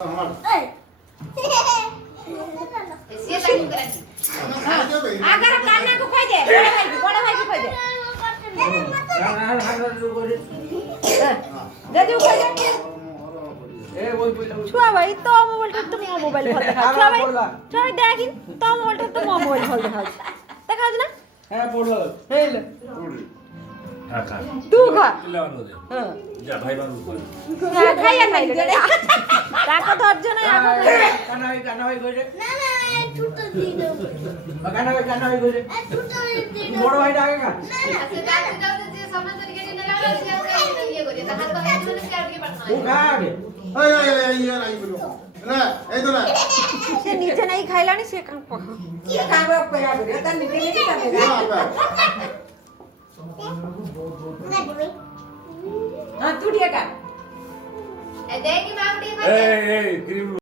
अगर कान्ना को खोज दे बड़े भाई को खोज दे जल्दी खोज दे ए ওই ছুয়া ভাই তো মোবাইলটা তো মোবাইল ফল দেখা ছুয়া ভাই ছুয়া দেখি তো মোবাইলটা তো মোবাইল ফল দেখা দেখা না হ্যাঁ পড়লো এই লে খা খা तू खा লাগানো দে হ্যাঁ যা ভাই বাবু খাই আর নাই টাকা ধরছ না কানা ভাই কইরে না না ছোট দিয়ে দাও কানা ভাই কইরে ছোট দিয়ে দাও বড় ভাইটা আগে খা আচ্ছা যাতে যাতে যে সামনে তরিকে নিয়ে লাগা সে ইয়ে করে তা হাত ধরে একজনে শেয়ার দিয়ে পাঠানো ও খা আগে এই নাই বলো না এই তো না সে নিচে নাই খাইলানি সে কাম কি খাবে পেরা করে তার নিচে নিচে খাবে हां तू दिया का ए देखी मांगड़ी এই ক্রিম